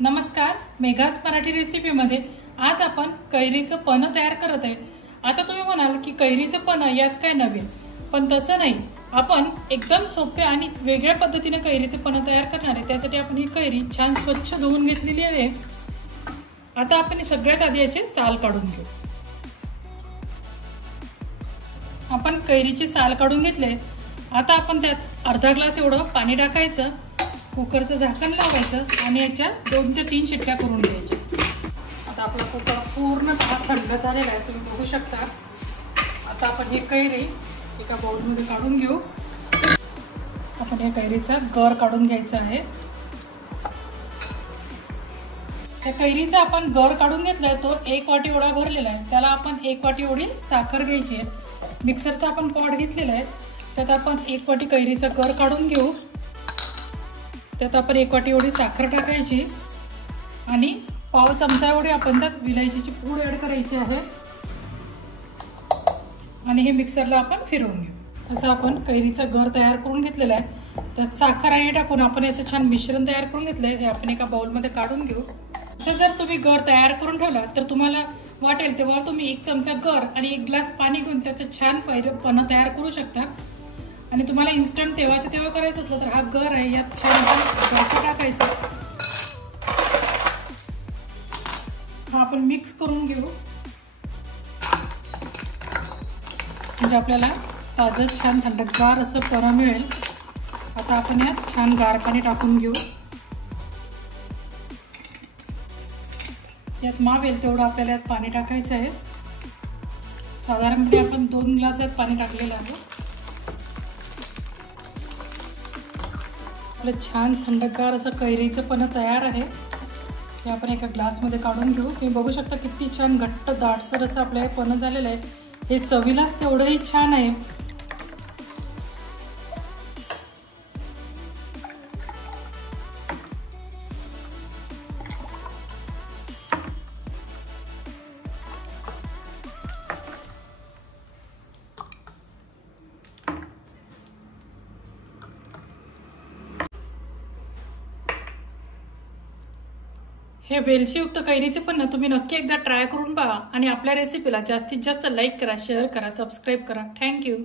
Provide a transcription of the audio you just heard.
नमस्कार, मेघास मराठी रेसिपीमध्ये आज आपण कैरीचं पन्ह तयार करत आहे। आता तुम्ही म्हणाल की कैरीचं पन्ह यात काय नवीन, पण तसं नाही। आपण एकदम सोप्या आणि वेगळ्या पद्धतीने कैरीचं पन्ह तयार करणार आहे। त्यासाठी आपण ही कैरी छान स्वच्छ धुवून घेतलेली आहे। आता आपण सगळ्यात आधी याचे साल काढून घेऊ। आपण कैरीचे साल काढून घेतले। आता आपण त्यात अर्धा ग्लास एवढं पाणी टाकायचं, कुकरचं झाकण लावायचं आणि याच्या 2 ते 3 शिट्ट्या करून घ्यायच्या। आता आपला कुकर पूर्ण थंड झालेला आहे, तुम्ही बघू शकता। आता आपण हे कैरी एका बाउलमध्ये काढून घेऊ। आपण या कैरीचा गर काढून घ्यायचा आहे। त्या कैरीचा आपण गर काढून घेतलाय, तो 1 वाटी एवढा भरलेला आहे। त्याला आपण 1 वाटी एवढी साखर घ्यायची आहे। मिक्सरचा आपण पॉट घेतलेला आहे, त्यात आपण 1 वाटी कैरीचा गर काढून घेऊ। त्यात आपण 1 वाटी एवढी साखर टाकायची आणि पाव चमचा एवढी आपण त्यात विलायचीची पूड ऍड करायची आहे आणि हे मिक्सरला आपण फिरवून घेऊ। असं आपण कैरीचा गर तयार करून घेतलेला आहे। त्यात साखर आणि टाकून आपण याचं छान मिश्रण तयार करून घेतलंय। हे आपण एका बाउलमध्ये काढून घेऊ। असं जर तुम्ही गर तयार करून ठेवला तर तुम्हाला वाटेल तेव्हा तुम्ही 1 चमचा गर आणि 1 ग्लास पाणी घेऊन त्याचं छान पन्ह तयार करू शकता। आणि तुम्हाला इन्स्टंट तेव्हाच्या तेव्हा करायचं असलं तर हा गर आहे, यात छान गाठी टाकायचं, हा आपण मिक्स करून घेऊ म्हणजे आपल्याला ताजं छान थंडगार असं पन्ह मिळेल। आता आपण यात छान गार पाणी टाकून घेऊ। यात मावेल तेवढं आपल्याला यात पाणी टाकायचं आहे। साधारणपणे आपण 2 ग्लास यात पाणी टाकलेलं आहे। आपलं छान थंडगार असं कैरीचं पन्ह तयार आहे। हे आपण एका ग्लासमध्ये काढून घेऊ। तुम्ही बघू शकता किती छान घट्ट दाटसर असं आपलं हे पन्ह झालेलं आहे। हे चवीलाच तेवढंही छान आहे। हे वेलचीयुक्त कैरीचे पन्ह तुम्ही नक्की एकदा ट्राय करून पहा आणि आपल्या रेसिपीला जास्तीत जास्त लाईक करा, शेअर करा, सबस्क्राईब करा। थँक्यू।